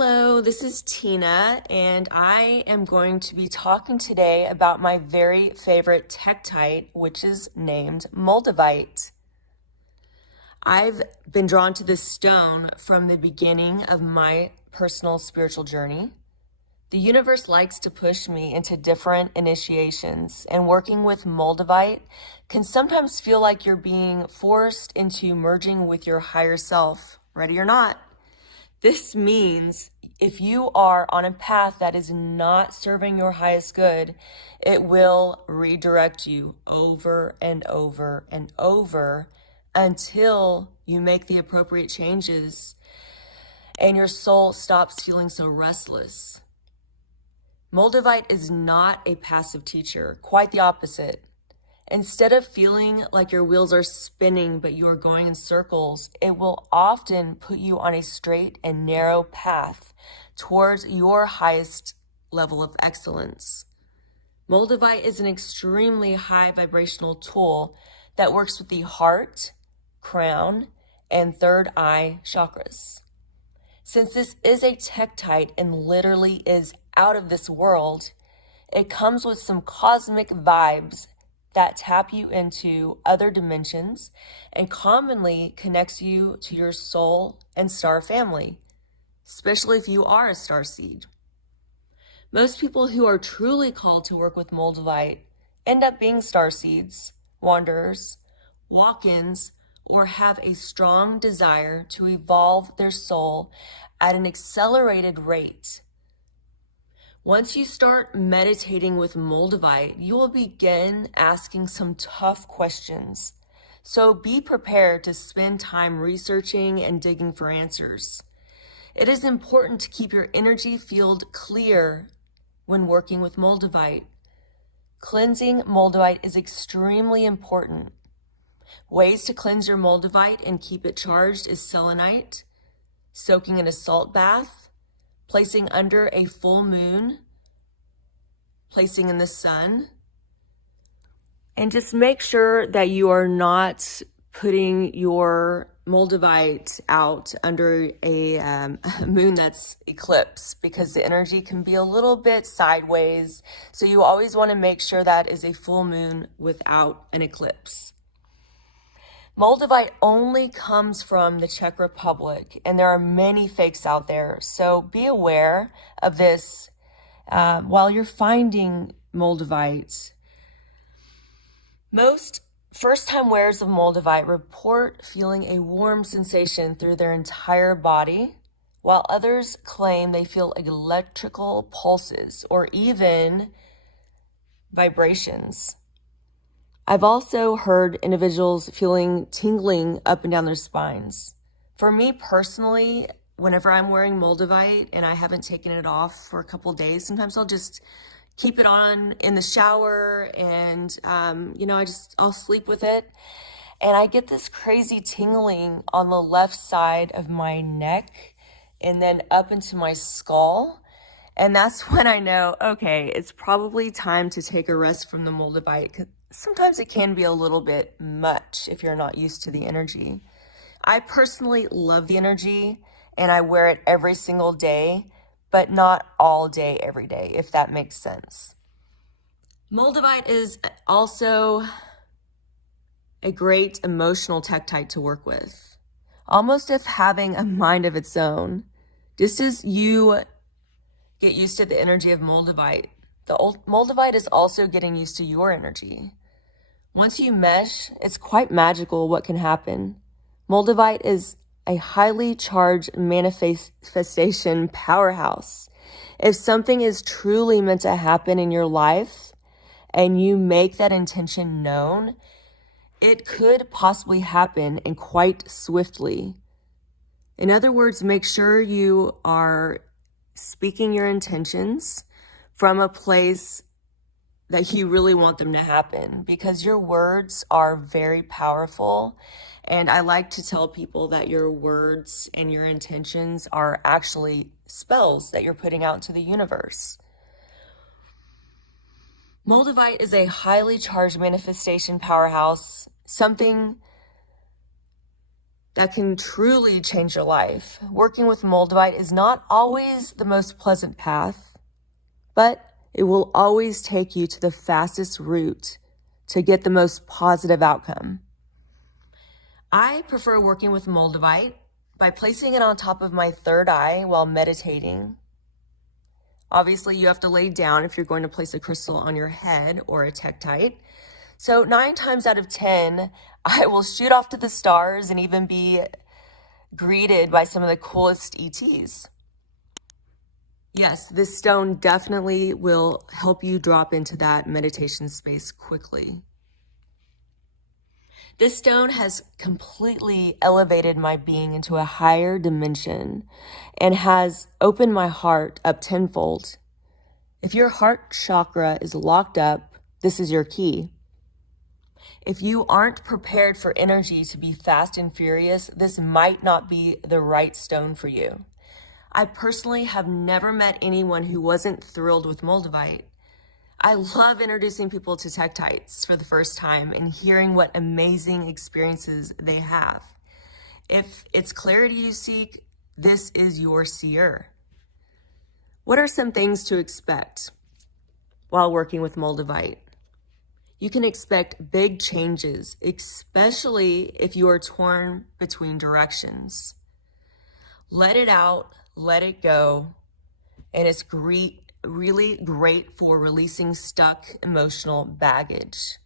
Hello, this is Tina, and I am going to be talking today about my very favorite Tektite, which is named Moldavite. I've been drawn to this stone from the beginning of my personal spiritual journey. The universe likes to push me into different initiations, and working with Moldavite can sometimes feel like you're being forced into merging with your higher self, ready or not. This means if you are on a path that is not serving your highest good, it will redirect you over and over and over until you make the appropriate changes and your soul stops feeling so restless. Moldavite is not a passive teacher, quite the opposite. Instead of feeling like your wheels are spinning but you are going in circles, it will often put you on a straight and narrow path towards your highest level of excellence. Moldavite is an extremely high vibrational tool that works with the heart, crown, and third eye chakras. Since this is a Tektite and literally is out of this world, it comes with some cosmic vibes that tap you into other dimensions and commonly connects you to your soul and star family, especially if you are a star seed. Most people who are truly called to work with Moldavite end up being star seeds, wanderers, walk-ins, or have a strong desire to evolve their soul at an accelerated rate. Once you start meditating with Moldavite, you will begin asking some tough questions. So be prepared to spend time researching and digging for answers. It is important to keep your energy field clear when working with Moldavite. Cleansing Moldavite is extremely important. Ways to cleanse your Moldavite and keep it charged is selenite, soaking in a salt bath, placing under a full moon, placing in the sun, and just make sure that you are not putting your Moldavite out under a moon that's eclipsed, because the energy can be a little bit sideways. So you always want to make sure that is a full moon without an eclipse. Moldavite only comes from the Czech Republic, and there are many fakes out there. So be aware of this while you're finding Moldavite. Most first-time wearers of Moldavite report feeling a warm sensation through their entire body, while others claim they feel electrical pulses or even vibrations. I've also heard individuals feeling tingling up and down their spines. For me personally, whenever I'm wearing Moldavite and I haven't taken it off for a couple days, sometimes I'll just keep it on in the shower and, I'll sleep with it. And I get this crazy tingling on the left side of my neck and then up into my skull. And that's when I know, okay, it's probably time to take a rest from the Moldavite. Sometimes it can be a little bit much if you're not used to the energy. I personally love the energy and I wear it every single day, but not all day, every day, if that makes sense. Moldavite is also a great emotional Tektite to work with, almost if having a mind of its own. Just as you get used to the energy of Moldavite, the Moldavite is also getting used to your energy. Once you mesh, it's quite magical what can happen. Moldavite is a highly charged manifestation powerhouse. If something is truly meant to happen in your life and you make that intention known, it could possibly happen and quite swiftly. In other words, make sure you are speaking your intentions from a place that you really want them to happen, because your words are very powerful. And I like to tell people that your words and your intentions are actually spells that you're putting out into the universe. Moldavite is a highly charged manifestation powerhouse, something that can truly change your life. Working with Moldavite is not always the most pleasant path, but it will always take you to the fastest route to get the most positive outcome. I prefer working with Moldavite by placing it on top of my third eye while meditating. Obviously, you have to lay down if you're going to place a crystal on your head or a Tektite. So 9 times out of 10, I will shoot off to the stars and even be greeted by some of the coolest ETs. Yes, this stone definitely will help you drop into that meditation space quickly. This stone has completely elevated my being into a higher dimension and has opened my heart up tenfold. If your heart chakra is locked up, this is your key. If you aren't prepared for energy to be fast and furious, this might not be the right stone for you. I personally have never met anyone who wasn't thrilled with Moldavite. I love introducing people to Tektites for the first time and hearing what amazing experiences they have. If it's clarity you seek, this is your seer. What are some things to expect while working with Moldavite? You can expect big changes, especially if you are torn between directions. Let it out, let it go, and it's really great for releasing stuck emotional baggage.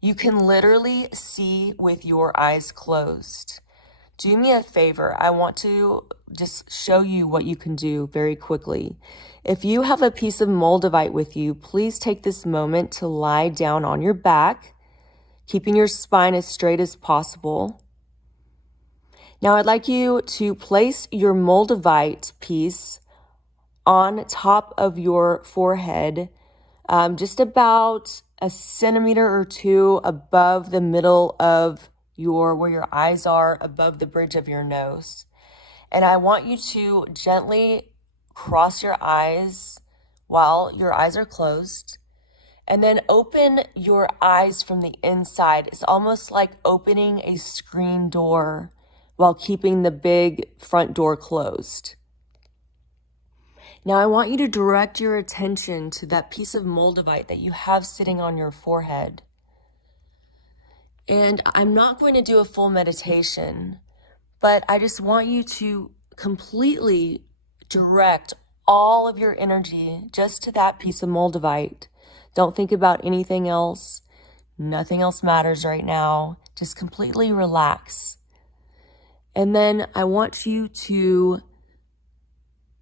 You can literally see with your eyes closed. Do me a favor. I want to just show you what you can do very quickly. If you have a piece of Moldavite with you, please take this moment to lie down on your back, keeping your spine as straight as possible. Now I'd like you to place your Moldavite piece on top of your forehead, just about a centimeter or 2 above the middle of where your eyes are, above the bridge of your nose. And I want you to gently cross your eyes while your eyes are closed, and then open your eyes from the inside. It's almost like opening a screen door while keeping the big front door closed. Now I want you to direct your attention to that piece of Moldavite that you have sitting on your forehead. And I'm not going to do a full meditation, but I just want you to completely direct all of your energy just to that piece of Moldavite. Don't think about anything else. Nothing else matters right now. Just completely relax. And then I want you to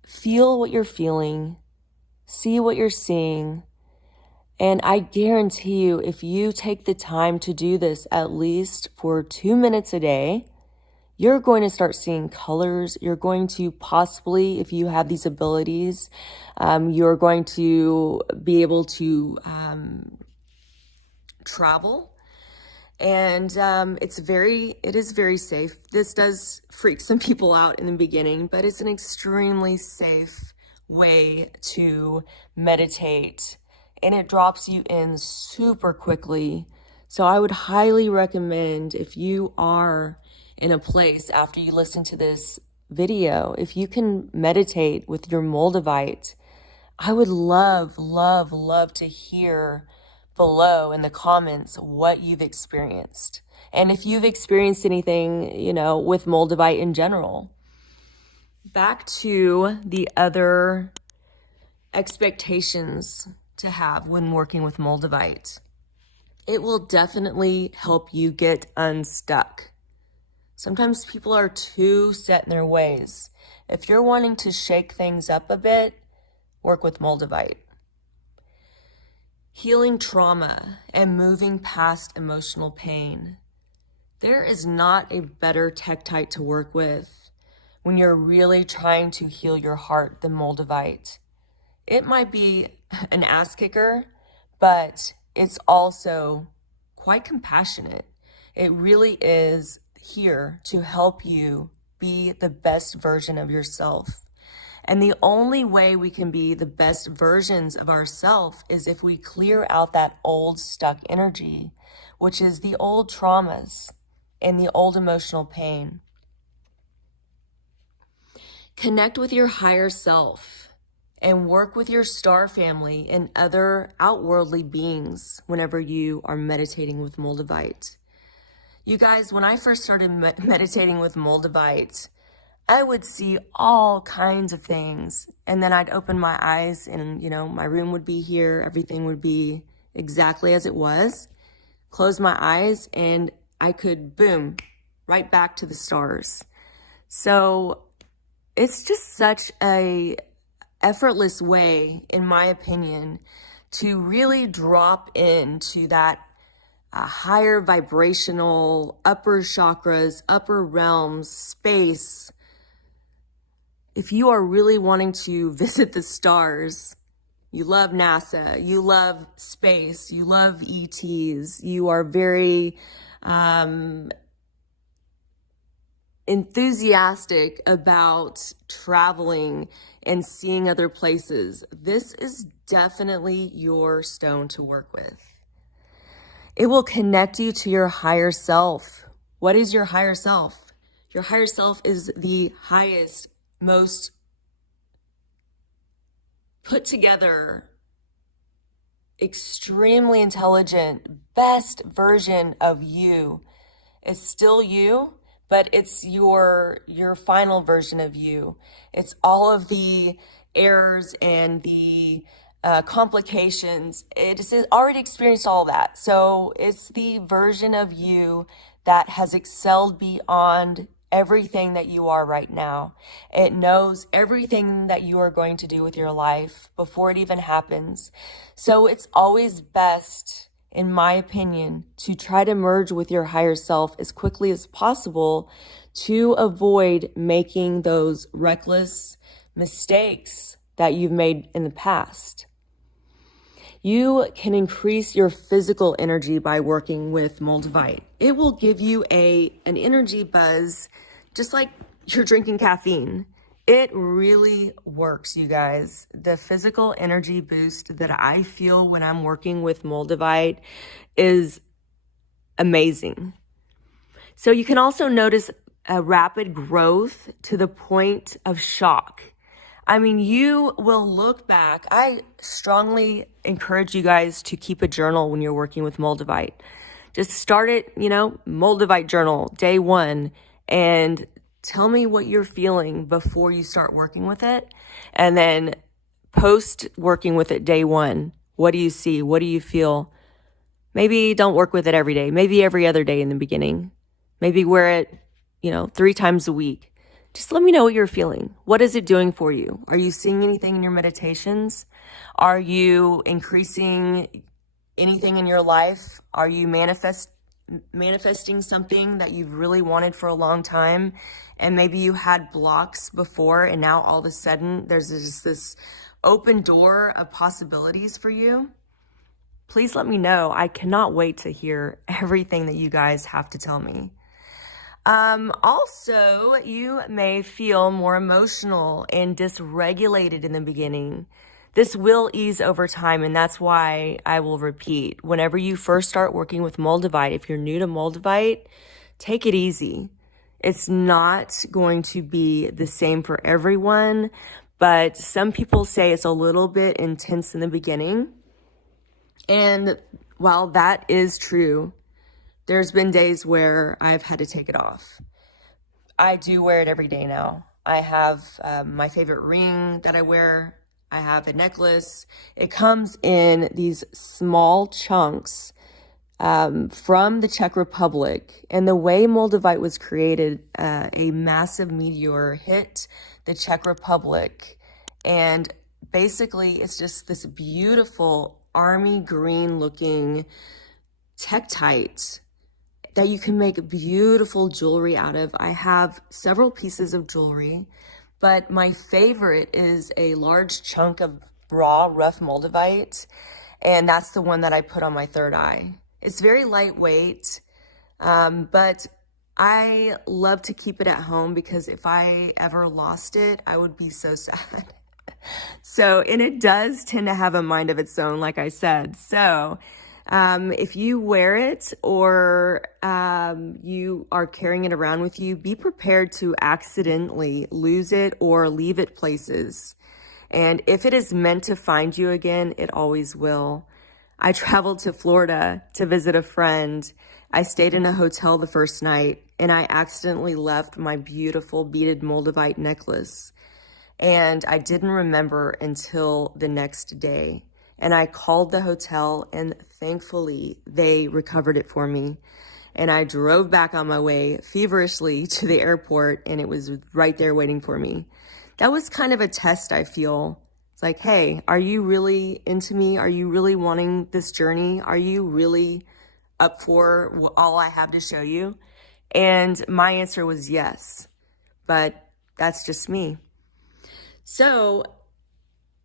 feel what you're feeling, see what you're seeing, and I guarantee you, if you take the time to do this at least for 2 minutes a day, you're going to start seeing colors. You're going to possibly, if you have these abilities, you're going to be able to travel. And it is very safe. This does freak some people out in the beginning, but it's an extremely safe way to meditate, and it drops you in super quickly. So I would highly recommend, if you are in a place after you listen to this video, if you can meditate with your Moldavite, I would love to hear below in the comments what you've experienced. And if you've experienced anything, with Moldavite in general. Back to the other expectations to have when working with Moldavite. It will definitely help you get unstuck. Sometimes people are too set in their ways. If you're wanting to shake things up a bit, work with Moldavite. Healing trauma and moving past emotional pain. There is not a better Tektite to work with when you're really trying to heal your heart than Moldavite. It might be an ass kicker, but it's also quite compassionate. It really is here to help you be the best version of yourself. And the only way we can be the best versions of ourselves is if we clear out that old stuck energy, which is the old traumas. and the old emotional pain. Connect with your higher self and work with your star family and other outworldly beings whenever you are meditating with Moldavite. You guys, when I first started meditating with Moldavite, I would see all kinds of things, and then I'd open my eyes and, my room would be here, everything would be exactly as it was. Close my eyes and I could, boom, right back to the stars. So it's just such a effortless way, in my opinion, to really drop into that higher vibrational, upper chakras, upper realms, space. If you are really wanting to visit the stars, you love NASA, you love space, you love ETs, you are very enthusiastic about traveling and seeing other places, this is definitely your stone to work with. It will connect you to your higher self. What is your higher self? Your higher self is the highest, most put together, extremely intelligent, best version of you. It's still you, but it's your final version of you. It's all of the errors and the complications. It's already experienced all that. So it's the version of you that has excelled beyond everything that you are right now. It knows everything that you are going to do with your life before it even happens. So it's always best, in my opinion, to try to merge with your higher self as quickly as possible to avoid making those reckless mistakes that you've made in the past. You can increase your physical energy by working with Moldavite. It will give you an energy buzz, just like you're drinking caffeine. It really works, you guys. The physical energy boost that I feel when I'm working with Moldavite is amazing. So you can also notice a rapid growth to the point of shock. I mean, you will look back. I strongly encourage you guys to keep a journal when you're working with Moldavite. Just start it, Moldavite journal, day 1, and tell me what you're feeling before you start working with it. And then post working with it day 1. What do you see? What do you feel? Maybe don't work with it every day. Maybe every other day in the beginning. Maybe wear it, 3 times a week. Just let me know what you're feeling. What is it doing for you? Are you seeing anything in your meditations? Are you increasing anything in your life? Are you manifesting something that you've really wanted for a long time? And maybe you had blocks before, and now all of a sudden there's just this open door of possibilities for you. Please let me know. I cannot wait to hear everything that you guys have to tell me. Also, you may feel more emotional and dysregulated in the beginning. This will ease over time, and that's why I will repeat. Whenever you first start working with Moldavite, if you're new to Moldavite, take it easy. It's not going to be the same for everyone, but some people say it's a little bit intense in the beginning. And while that is true, there's been days where I've had to take it off. I do wear it every day now. I have my favorite ring that I wear. I have a necklace. It comes in these small chunks from the Czech Republic. And the way Moldavite was created, a massive meteor hit the Czech Republic. And basically, it's just this beautiful army green looking Tektites that you can make beautiful jewelry out of. I have several pieces of jewelry, but my favorite is a large chunk of raw, rough Moldavite, and that's the one that I put on my third eye. It's very lightweight, but I love to keep it at home because if I ever lost it, I would be so sad. And it does tend to have a mind of its own, like I said. So If you wear it or you are carrying it around with you, be prepared to accidentally lose it or leave it places. And if it is meant to find you again, it always will. I traveled to Florida to visit a friend. I stayed in a hotel the first night and I accidentally left my beautiful beaded Moldavite necklace. And I didn't remember until the next day. And I called the hotel and thankfully they recovered it for me. And I drove back on my way feverishly to the airport and it was right there waiting for me. That was kind of a test, I feel. It's like, hey, are you really into me? Are you really wanting this journey? Are you really up for all I have to show you? And my answer was yes, but that's just me. So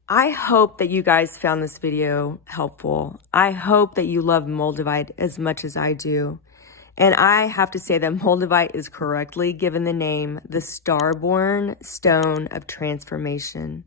I hope that you guys found this video helpful. I hope that you love Moldavite as much as I do. And I have to say that Moldavite is correctly given the name the Starborn Stone of Transformation.